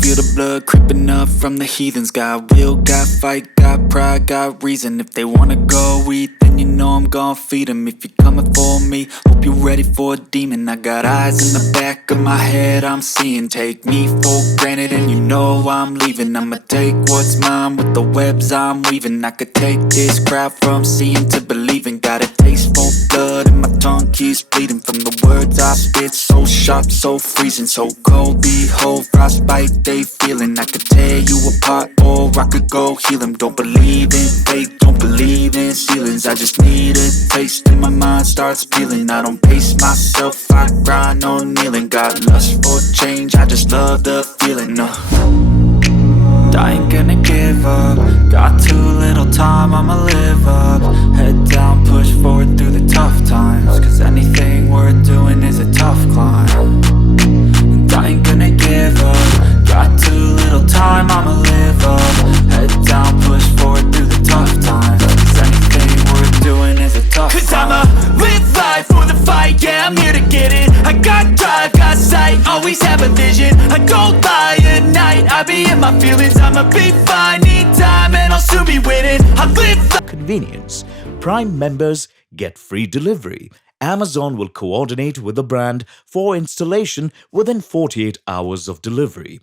feel the blood creeping up from the heathens. Got will, got fight, got pride, got reason. If they wanna go eat, then you know I'm gon' feed them. If you're coming for me, hope you're ready for a demon. I got eyes in the back of my head, I'm seeing. Take me for granted and you know I'm leaving. I'ma take what's mine with the webs I'm weaving. I could take this crowd from seeing to believing. Got a taste for blood and my tongue keeps bleeding from the words I spit. So sharp, so freezing, so cold. Behold, frostbite they feeling. I could tear you apart or I could go heal them. Don't believe in fate, don't believe in ceilings. I just need a taste and my mind starts peeling. I don't pace myself, I grind on kneeling. Got lust for change, I just love the feeling. I ain't gonna give up. Got too little time, I'ma live up. Head down, push forward through the tough times. Cause anything worth doing is a tough climb. And I ain't gonna give up. Got too little time, I'ma live up. Head down, push forward through the tough times. Cause anything worth doing is a tough climb. Cause I'ma live life for the fight, yeah, I'm here to get it. I got drive, got sight, always have a vision. I don't lie at night, I be in my feelings. I'ma be fine, need time, and I'll soon be winning. I live Convenience. Prime members get free delivery. Amazon will coordinate with the brand for installation within 48 hours of delivery.